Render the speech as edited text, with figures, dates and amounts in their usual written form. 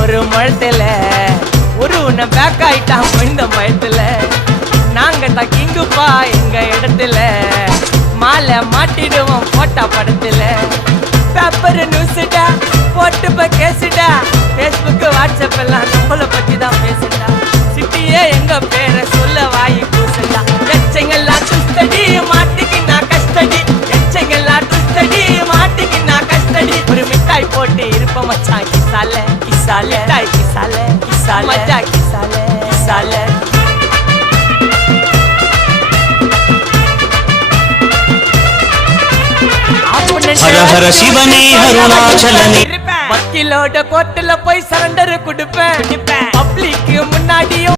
ஒரு மழத்துல ஒரு உன்னை பேக் ஆயிட்டான் இந்த மயத்துல நாங்க தான் கிங்குப்பா எங்க இடத்துல மாலை மாட்டிடுவோம் போட்டா படத்துல பேப்பர் நியூஸ்டா போட்டு கேசுடா Facebook வாட்ஸ்அப் எல்லாம் நம்மள பத்தி தான் பேசுடா சிட்டியே எங்க பேரை சொல்ல வாய் பூசுடா எச்சங்கெல்லாம் துஸ்தடி மாட்டிக்கு நான் கஸ்டடி எச்சங்கெல்லாம் துஸ்தடி மாட்டிக்கு நான் கஸ்டடி ஒரு மிட்டாய் போட்டு இருப்ப மச்சான் கிசால கிசால மிட்டாய் கிசால கிசால மச்சா கிசால கிசால ஹர ஹர சிவனே அருணாச்சலனே வக்கீலோட கோர்ட்டுல போய் சரண்டர் கொடுப்பேன் பப்ளிக் முன்னாடியும்